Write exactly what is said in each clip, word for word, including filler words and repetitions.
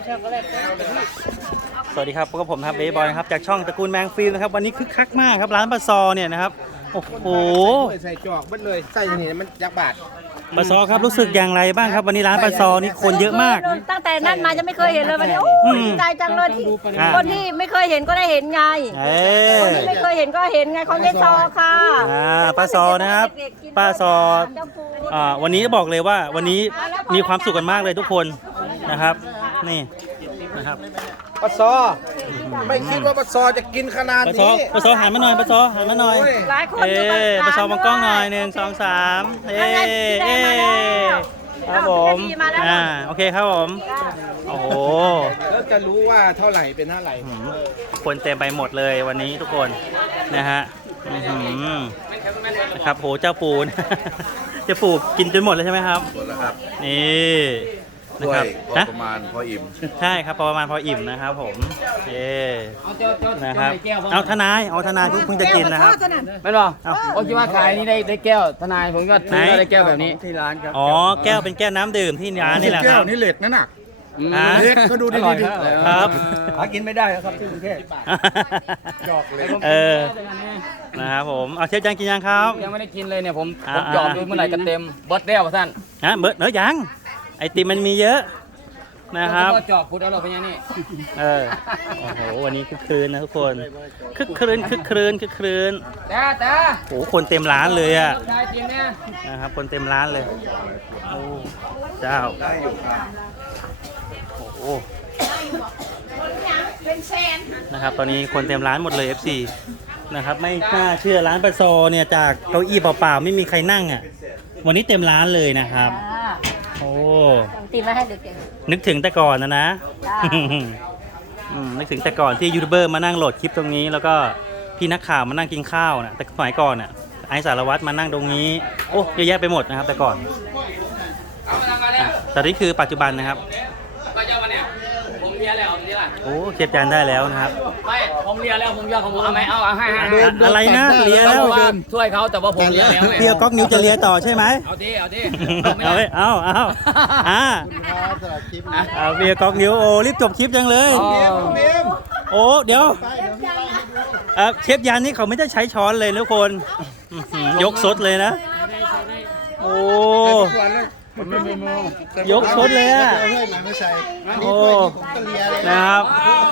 สวัสดีครับพบกับผมครับเบย์บอยนะครับจากช่องตระกูลแมงฟิล์มนะครับวันนี้คึกคักมากครับร้านปลาซอเนี่ยนะครับโอ้โหใส่จอกบัดเลยใส่อย่างนี้มันยักบาทปลาซอครับรู้สึกอย่างไรบ้างครับวันนี้ร้านปลาซอนี่คนเยอะมากตั้งแต่นั้นมาจะไม่เคยเห็นเลยวันนี้โอ้ดีใจจังเลยที่คนที่ไม่เคยเห็นก็ได้เห็นไงคนที่ไม่เคยเห็นก็เห็นไงของยายซอค่ะปลาซอนะครับปลาซอวันนี้บอกเลยว่าวันนี้มีความสุขกันมากเลยทุกคนนะครับนี่นะครับปลาซอไม่คิดว่าปลาซอจะกินขนาดนี้ปลาซอหันมาหน่อยปลาซอหันมาหน่อยหลายคนเอ๊ปลาซอมองกล้องหน่อยหนึ่งสองสามเอ๊เอ๊ครับผมอ่าโอเคครับผมโอ้โหแล้วจะรู้ว่าเท่าไหร่เป็นเท่าไหร่คนเต็มไปหมดเลยวันนี้ทุกคนนะฮะนะครับโหเจ้าปูนจะปูกินจนหมดเลยใช่ไหมครับหมดแล้วครับนี่นะครับประมาณพออิ่มใช่ครับประมาณพออิ่มนะครับผมเอ๊นะครับเอาทนายเอาทนายเพิ่งจะกินนะครับไม่หรอโอ้คิดว่าขายนี่ได้ได้แก้วทนายผมก็ซื้อได้แก้วแบบนี้ที่ร้านครับอ๋อแก้วเป็นแก้วน้ำดื่มที่ร้านนี่แหละครับแก้วนี่เหล็กนั่นน่ะเล็กเขาดูดีดีครับหากินไม่ได้ครับที่กรุงเทพจอกเลยเออนะครับผมเอาเชฟยังกินยังครับยังไม่ได้กินเลยเนี่ยผมผมจอบดูเมื่อไหร่กันเต็มเบิร์ดแล้วท่านนะเบิร์ดเนื้อยังไอติมมันมีเยอะนะครับก็จอบพุทธเอาเราเป็นยังนี่เออโอ้โหวันนี้คึกคืนนะทุกคนคึกคืนคึกคืนคึกคืนแต่แต่โอ้คนเต็มร้านเลยอ่ะนะครับคนเต็มร้านเลยโอ้เจ้าโอ้โหนะครับตอนนี้คนเต็มร้านหมดเลย เอฟ ซี นะครับไม่น่าเชื่อร้านปลาซอเนี่ยจากเก้าอี้เปล่าๆไม่มีใครนั่งอ่ะวันนี้เต็มร้านเลยนะครับโอ้ตีมาให้เด็กนึกถึงแต่ก่อนนะนะนึกถึงแต่ก่อนที่ยูทูบเบอร์มานั่งโหลดคลิปตรงนี้แล้วก็พี่นักข่าวมานั่งกินข้าวนะแต่สมัยก่อนอ่ะไอสารวัตรมานั่งตรงนี้โอ้เยอะแยะไปหมดนะครับแต่ก่อนแต่นี่คือปัจจุบันนะครับโอ้เก็บจานได้แล้วนะครับไม่ผมเลียแล้วผมยอดของผมเอาไหมเอาเอาให้อะไรนะเลียแล้วช่วยเขาแต่ว่าผมเลียแล้วเพียวก๊อกนิ้วจะเลียต่อใช่ไหมเอาดิเอาดิเอาเอาเอาอ่าเอาเพียวก๊อกนิ้วโอ้รีบจบคลิปจังเลยโอ้เดี๋ยวเชฟยันนี่เขาไม่ได้ใช้ช้อนเลยทุกคนยกซดเลยนะโอ้ยกชดเลยอ่ะโอ้นะครับ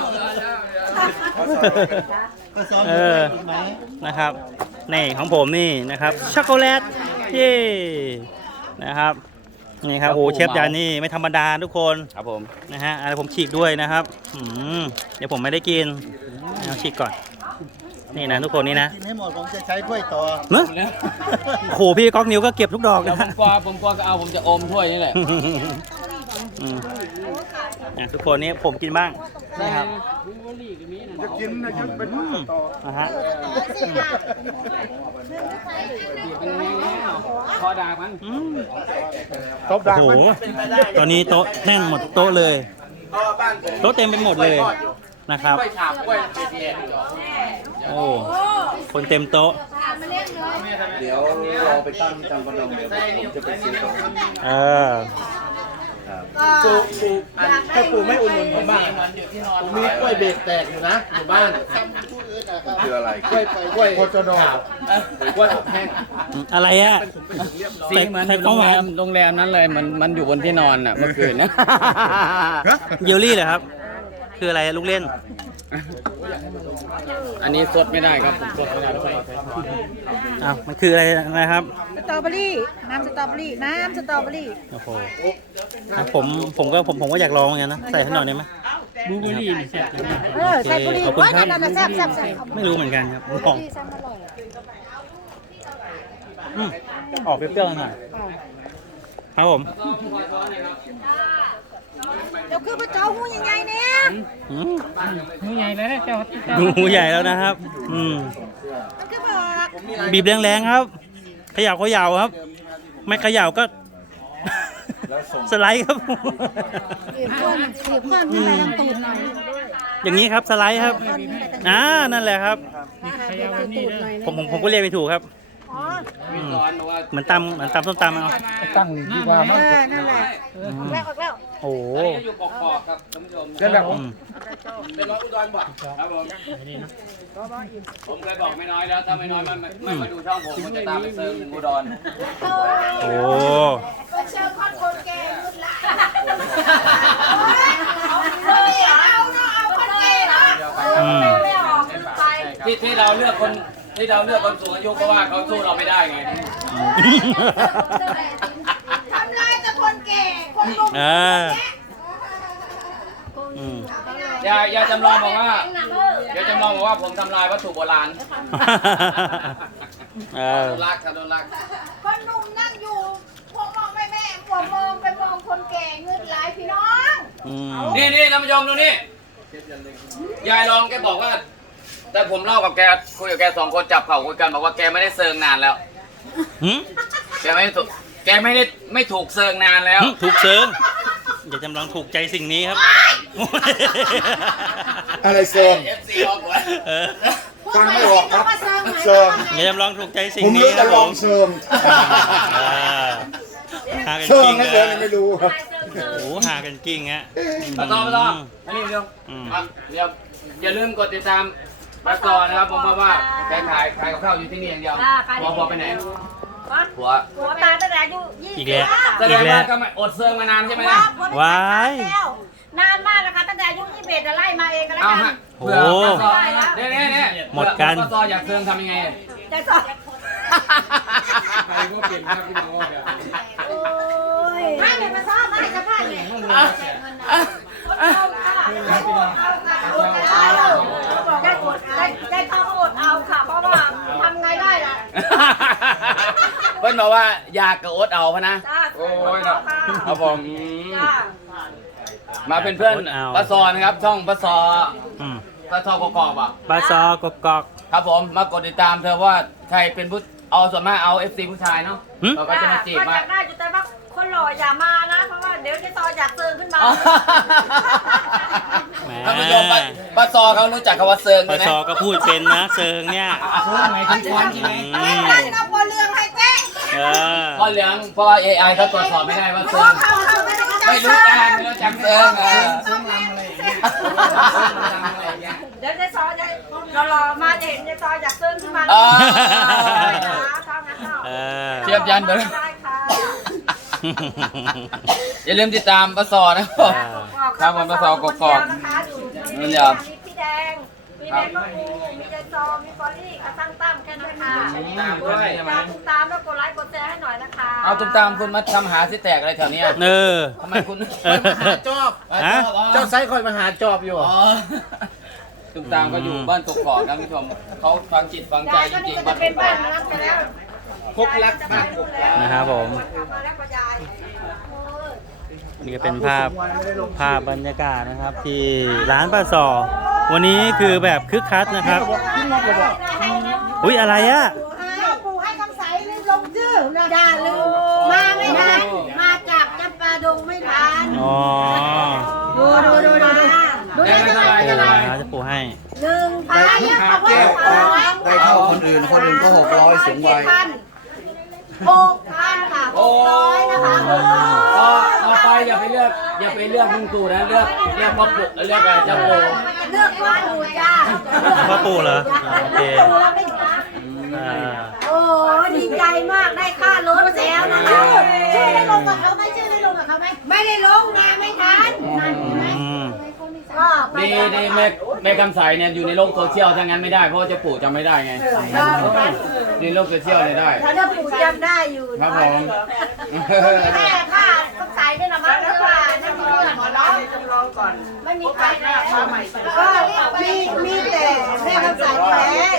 เออนะครับนี่ของผมนี่นะครับช็อกโกแลตเย่นะครับนี่ครับโอ้เชฟจานนี่ไม่ธรรมดาทุกคนครับผมนะฮะอะไรผมฉีกด้วยนะครับเดี๋ยวผมไม่ได้กินเอาฉีกก่อนนี่นะทุกคนนี่นะกินให้หมดผมจะใช้ถ้วยต่อเนอะโหพี่ก๊อกนิ้วก็เก็บทุกดอกนะผมกลัวผมกลัวก็เอาผมจะอมถ้วยนี่แหละทุกคนนี่ผมกินบ้างนะครับจะกินนะครับเป็นนะฮะคอดาบมันโต๊ะด่างมันตอนนี้โต๊ะแน่นหมดโต๊ะเลยโต๊ะเต็มไปหมดเลยนะครับโอ้คนเต็มโต๊ะเดี๋ยวรอไปตั้งจำปนมเดี๋ยวผมจะไปซื้อตรงนั้นเออปลูกปลูกถ้าปลูกไม่อุ่นๆผมบ้านมีกล้วยเบรกแตกอยู่นะอยู่บ้านคืออะไรกล้วยกล้วยโคจรกล้วยอบแห้งอะไรอ่ะสีเหมือนโรงแรมโรงแรมนั้นเลยมันมันอยู่บนที่นอนอ่ะเมื่อคืนนะเยลลี่เหรอครับคืออะไรลูกเล่นอันนี้สดไม่ได้ครับสดไม่ได้อ้าวมันคืออะไรนะครับสตรอเบอรี่น้ำสตรอเบอรี่น้ำสตรอเบอรี่โอ้โหผมผมก็ผมผมก็อยากลองอย่างนั้นนะใส่ให้หน่อยได้ไหมบลูเบอรี่แซ่บเออใส่บลูเบอรี่ว่านั่นน่ะแซ่บแซ่บแซ่บไม่รู้เหมือนกันครับลองออกเปรี้ยวๆหน่อยครับผมเดี๋ยวคือพระเจ้าหูใหญ่ๆเนี่ยหูใหญ่เลยนะเจ้าหูใหญ่แล้วนะครับอืมบีบแรงๆครับเขย่าเขย่าครับไม่เขย่าก็สไลด์ครับอย่างนี้ครับสไลด์ครับอ่านั่นแหละครับผมผมผมก็เรียกไม่ถูกครับอ๋ออืมเหมือนตำเหมือนตำส้มตำเอาตั้งนี่ดีกว่ามั้งนั่นแหละออกแล้วออกแล้วโอ้โหอยู่กอกๆครับท่านผู้ชมนั่นแหละอืมเป็นร้อยอุดรบ่ครับผมผมเคยบอกไม่น้อยแล้วถ้าไม่น้อยมันไม่มาดูช่องผมผมจะตามไปเซิร์ฟอุดรโอ้ก็เชิญคนคนแก่รุ่นละเอาเอาเนาะเอาคนแก่เนาะอืมไม่ออกไปที่ที่เราเลือกคนที่เราเลือกคนสูงอายุเพราะว่าเขาสู้เราไม่ได้ไงทำลายแต่คนแก่คนหนุ่มเอออืมอย่าอย่าจำลองบอกว่าอย่าจำลองบอกว่าผมทำลายวัตถุโบราณเอออนุรักษ์อนุรักษ์คนหนุ่มนั่งอยู่พวกมองแม่แม่พวกมองไปมองคนแก่เงืดไหลพี่น้องอืมนี่นี่ท่านผู้ชมดูนี่ยายลองแกบอกว่า แต่ผมเล่ากับแกคุยกับแกสองคนจับเข่าคุยกันบอกว่าแกไม่ได้เซิงนานแล้วหึแกไม่ได้ถูกแกไม่ได้ไม่ถูกเซิงนานแล้วหึถูกเชิงอย่าจำลองถูกใจสิ่งนี้ครับอะไรเซิร์มเอฟซีออกไว้เออฟังไม่ออกครับเซิร์มอย่าจำลองถูกใจสิ่งผมนี้รู้คแต่รับลผองมเซิร์มอ่าหากันเซิร์กิ้มงไม่เลเซิร์ยมไม่รู้ครับโอ้โหหากันกิ้งฮะปะตอปะตออันนี้เดียวอืมอ่ะเดี๋ยวอย่าลืมกดติดตามปะตอนะครับผมเพราะว่าแกขายขายกับข้าวอยู่ที่นี่อย่างเดียวหัวพอไปไหนหัวหัวตาตั้งแต่อายุยี่อีสิกบแล้วแสดงว่าก็ไม่อดเซิงมานานใช่ไหมเนี่ยว้ายนานมากนะคะตั้งแต่อายุยี่สิบเอ็ดไล่มาเองก็แล้วเอากัฮะนโอ้เผื่อปะตอเนี่ยเนี่ยเนี่ยหมดกันเผื่อปะตออยากเซิงทำยังไงใจสอดใครก็เก่งครับพี่น้องโอ้ยไม่เนี่ยมาซ้อมไม่จะพลาดเนี่ยได้อดได้ได้เขาก็อดเอาค่ะ เพราะว่าทำไงได้ล่ะเพื่อนบอกว่าอยากกับอดเอาพะนะจ้าโอ้ยเนาะครับผมจ้ามาเป็นเพื่อนอดเอาปะซอนะครับ ช่องปะซออืมปะซอกอกๆอ่ะปลาซอกบกอกครับผมมากดติดตามเธอว่าใครเป็นผู้เอาส่วนมากเอา เอฟ ซี ผู้ชายเนาะหึเราก็จะมาจีบก็มาอยากได้อยู่แต่ว่าคนหล่ออย่ามานะ เพราะว่าเดี๋ยวจะต่ออยากเติมขึ้นมาแหมท่านผู้ชมปะปะซอเขารู้จักคำว่าเซิงปด้ลาวยนะซอก็พูดเป็นนะเซิงเนี่ยหมายถึงคนใช่ไหมอืมเอาบอลเรืองให้เจ๊เออพอเหลืองเพราะว่า เอ ไอ เขาตรวจสอบไม่ได้ว่าเซิง ไม่รู้จักไม่รู้จักเซิงเออเดี๋ยวจะซอจะรอๆมาจะเห็นจะซออยากเติมขึ้นมาเออเออเทียบยันเบอร์ได้ค่ะอย่าลืมติดตามปะซอนะครับ ครับผมปะซอกกอกนะคะอยู่นั่นเดียวมีพี่แดงมีแดงก็ปูมีใจซอมีฟอรี่กระตั้งตั้มแค่นั้นค่ะตามด้วยใช่ไหมตามติดตามแล้วกดไลค์กดแชร์ให้หน่อยนะคะเอาตุ้มตามคุณมาทำหาสิแตกอะไรแถวเนี้ยเออทำไมคุณเออจอบฮะเจ้าไซส์คอยมาหาจอบอยู่อ๋อตุ้มตามก็อยู่บ้านกกอกนะคุณผู้ชมเขาฟังจิตฟังใจยายจก็นี่ริงๆก็บ้าจะนกเป็นกบ้าอน กรักไปแล้วพกรักบ้านกกอกนะครับผมกลับมาแล้วก็ยายนี่ก็เป็นภาพภาพบรรยากาศนะครับที่ร้านปลาซอ วันนี้คือแบบคึกคักนะครับ อุ้ยอะไรอะปู่ให้คำใสรีบลงชื่อนะอย่าลืมมาไม่ทันมาจากจำปาดงไม่ทันอ๋อดูดูดูดูดูดูได้เท่าไหร่ปูเท่าไหร่นะจะปูให้หนึ่งพันยังบอกว่าสองได้เท่าคนอื่น คนอื่นก็หกร้อยสูงวัยหกพันค่ะหกร้อยนะคะหกร้อยต่อต่อไปอย่าไปเลือกอย่าไปเลือกลุงตู่นะเลือกเลือกพ่อปู่เลือกอะไรเจ้าปู่เลือกว่าดูจ้าพ่อปู่เหรอโอเคปู่แล้วไม่จ้าอ่าโอ้ดีใจมากได้ค่ารถแล้วนะคะชื่อได้ลงกับเขาไหมชื่อได้ลงกับเขาไหมไม่ได้ลงมาไม่ทันอืมก็ไปดีดีแม่แม่คำใสเนี่ยอยู่ในโลกโซเชียลถ้างั้นไม่ได้เพราะว่าเจ้าปู่จำไม่ได้ไงในโลกโซเชียลเนี่ยได้ถ้าเจ้าปู่จำได้อยู่ครับผมแม่ค่ะต้องใส่ด้วยนะมั้งคือว่านั่นเพื่อนหมอน้องไม่มีใครแล้วก็มีมีแต่แม่คำใสนี่แหละ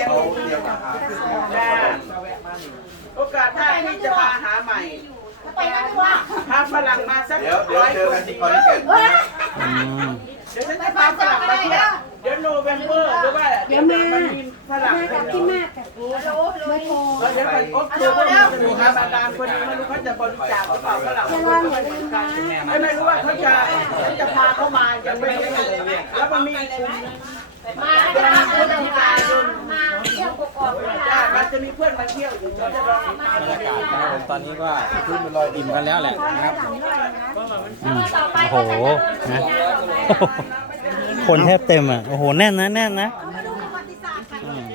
โอกาสหน้าที่จะมาหาใหม่ไปนั่นดีกว่าพาฝรั่งมาสักเดี๋ยวเดี๋ยวร้อยเจคอกันนที่คอนแก่นเฮ้ยอืมเดี๋ยวฉันจะพาฝรั่งมาเที่ยวเดี๋ยวโนเวมเบอร์หรือว่าเดี๋ยวมันมีฝรั่งกับที่แม่เดี๋ยวไปโอ๊คดูดูครับอาจารย์คนนี้ไม่รู้เขาจะบริจาคหรือเปล่าฝรั่งไม่ไม่รู้ว่าเขาจะเขาจะพาเขามายังไม่รู้แล้วมันมีกลุ่มมาแล้วมาเที่ยวกกจ้ามันจะมีเพื่อนมาเที่ยวอยู่เขาจะลองบรรยากาศนะครับผมตอนนี้ก็ขึ้นไปลอยอิ่มกันแล้วแหละนะครับอืมโอ้โหนะคนแทบเต็มอ่ะโอ้โหแน่นนะแน่นนะอืม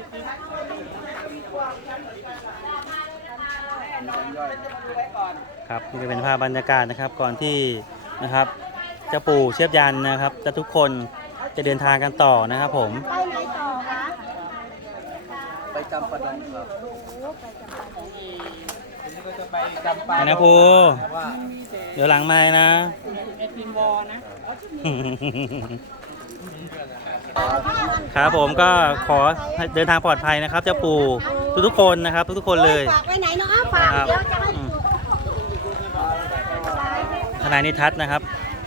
ครับนี่ก็เป็นภาพบรรยากาศนะครับก่อนที่นะครับเจ้าปู่เชฟยันนะครับจะทุกคนจะเดินทางกันต่อนะครับผมไปไหนต่อคะไปจำปาดงครับไปนะภูเดี๋ยวหลังไม้นะครับผมก็ขอให้เดินทางปลอดภัยนะครับเจ้าปู่ทุกๆคนนะครับทุกๆคนเลยฝากไปไหนเนาะฝากเดี๋ยวจะให้ทนายนิทัศน์นะครับ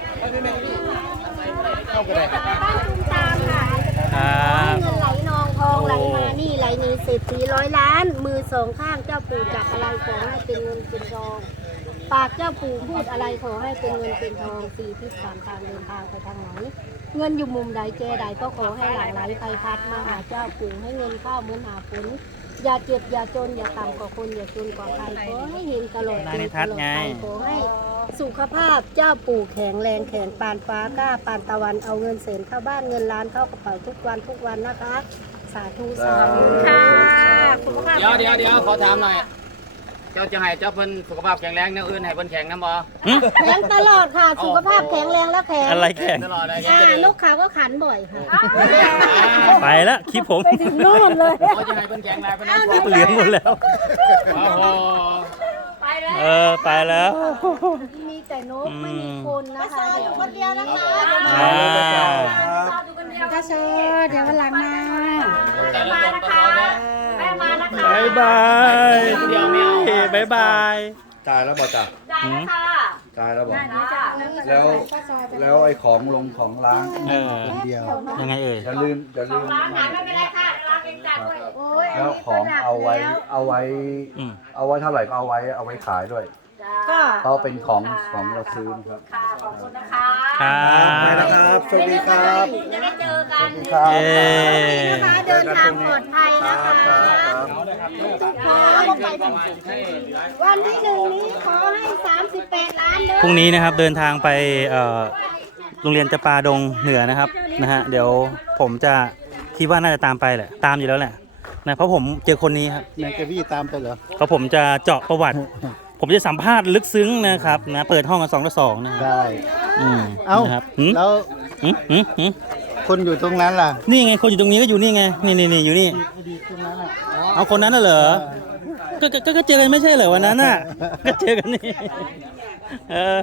บ้านจุมตามค่ะครับเงินไหลนองทองไหลมานี่ไหลนี้เศรษฐีร้อยล้าน มือสองข้างเจ้าปู่จับอะไรขอให้เป็นเงินเป็นทองปากเจ้าปู่พูดอะไรขอให้เป็นเงินเป็นทองสี่ทิศสามทางเดินทางไปทางไหนเงินอยู่มุมใดเจใดก็ขอให้หลั่งไหลไปพัดมาหาเจ้าปู่ให้เงินเข้าเหมือนหาฝนอย่าเจ็บอย่าจนอย่าต่ำกว่าคนอย่าจนกว่าใครขอให้เห็นตลอดปีตลอดไปขอให้สุขภาพเจ้าปู่แข็งแรงแข็งปานฟ้ากล้าปานตะวันเอาเงินเสนเข้าบ้านเงินล้านเข้ากระเป๋าทุกวันทุกวันนะคะสาธุสาธุค่ะสุขภาพเดี๋ยวเดี๋ยวเดี๋ยวขอถามหน่อย เจ้าจะให้เจ้าเพิ่นสุขภาพแข็งแรงแนวอื่นให้เพิ่นแข็งน้ำบ่หึแข็งตลอดค่ะ สุขภาพแข็งแรงแล้วแข็งอะไรแข่งตลอดเลยอ่านกเขาก็ขันบ่อยค่ะไปแล้วคลิปผมไปถึงโน่นเลยเขาจะให้เพิ่นแข็งแรงเพิ่นน้ำเหลืองหมดแล้วโอ้โหเออไปแล้วมีแต่นกไม่มีคนนะคะอยู่คนเดียวนะคะอ่าก็เชิญเดี๋ยววันหลังมาแต่ละคนก็เขาเนี่ยแม่มานะคะบายบายบายบายจ่ายแล้วบอกจ่ายหืมจ่ายแล้วบอกแล้วแล้วไอ้ของลงของล้างเออคนเดียวยังไงเอ่ยอย่าลืมอย่าลืมไม่เป็นไรค่ะเราเองจัดด้วยโอ้ยแล้วของเอาไว้เอาไว้อืมเอาไว้เท่าไหร่ก็เอาไว้เอาไว้ขายด้วยก็เพราะเป็นของของเราซื้อนะครับขอบคุณนะคะครับไปนะครับสวัสดีครับจะได้เจอกันครับเย้นะคะเดินทางปลอดภัยนะคะขอวันที่หนึ่งนี้ขอให้สามสิบแปดล้านเด้อพรุ่งนี้นะครับเดินทางไปเอ่อโรงเรียนจำปาดงเหนือนะครับนะฮะเดี๋ยวผมจะคิดว่าน่าจะตามไปแหละตามอยู่แล้วแหละนะเพราะผมเจอคนนี้ครับนายกพี่ตามไปเหรอเพราะผมจะเจาะประวัติ ผมจะสัมภาษณ์ลึกซึ้งนะครับนะเปิดห้องกันสองต่อสองนะครับได้อืมเอ้านะครับหืมแล้วหืมหืมหืมคนอยู่ตรงนั้นล่ะนี่ไงคนอยู่ตรงนี้ก็อยู่นี่ไงนี่นี่นี่อยู่นี่ตรงนั้นอ่ะเอาคนนั้นน่ะเหรอก็ก็ก็เจอกันไม่ใช่เหรอวันนั้นน่ะ ก็เจอกันนี่เออ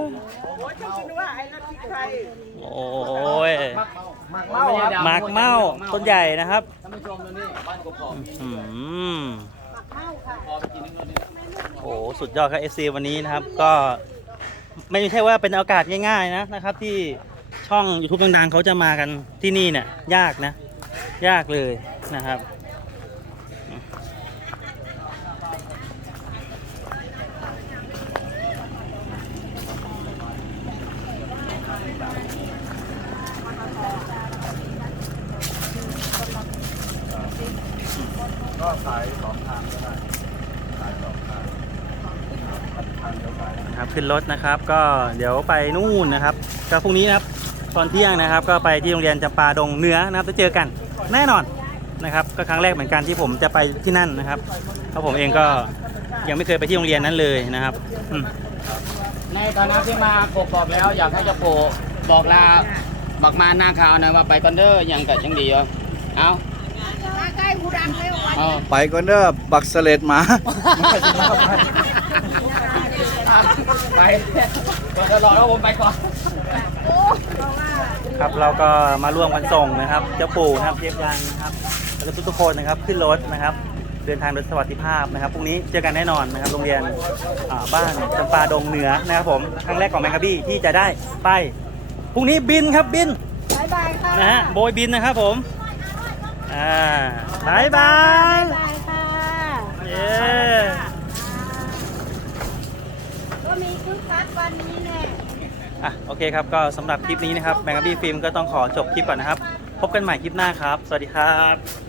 โอ้ยหมากเมาต้นใหญ่นะครับท่านผู้ชมดูนี่บ้านกบๆอืมโอ้สุดยอดครับ เอฟ ซี วันนี้นะครับ ก็ไม่ใช่ว่าเป็นโอกาสง่ายๆนะนะครับ ที่ช่อง YouTube ดังๆเขาจะมากันที่นี่เนี่ยยากนะ ยากเลยนะครับก็ขายสองทางก็ได้ขายสองทางทางเดียวกันนะครับขึ้นรถนะครับก็เดี๋ยวไปนู่นนะครับก็พรุ่งนี้นะครับตอนเที่ยงนะครับ ก็ไปที่โรงเรียนจำปาดงเหนือนะครับจะเจอกันแน่นอนนะครับ ก็ครั้งแรกเหมือนกันที่ผมจะไปที่นั่นนะครับเพราะผมเองก็ยังไม่เคยไปที่โรงเรียนนั้นเลยนะครับอืมในฐานะที่มากบบอกแล้วอยากให้เจ้าปู่บอกลาบักมาหน้าข่าวหนะว่าไปกันเด้อยังกับยังดีอ่ะเอาใกล้หูดังเลยวันเอาไปก่อนเด้อบักเสลดหมาไปก่อนจะรอแล้วผมไปก่อนครับเราก็มาร่วมกันส่งนะครับ เจ้าปู่นะครับเรียบยันนะครับแล้วก็ทุกๆคนนะครับขึ้นรถนะครับ เดินทางโดยสวัสดิภาพนะครับพรุ่งนี้เจอกันแน่นอนนะครับโรงเรียนอ่าบ้านจำปาดงเหนือนะครับผมครั้งแรกของแมงกะบี้ที่จะได้ไปพรุ่งนี้บินครับบินบายบายค่ะนะฮะโบยบินนะครับผมอ่าบายบายบายค่ะเย้ก็มีคึกคักวันนี้แน่อ่ะโอเคครับก็สำหรับคลิปนี้นะครับแมงกะบี้ฟิล์มก็ต้องขอจบคลิปก่อนนะครับ พบกันใหม่คลิปหน้าครับ สวัสดีครับ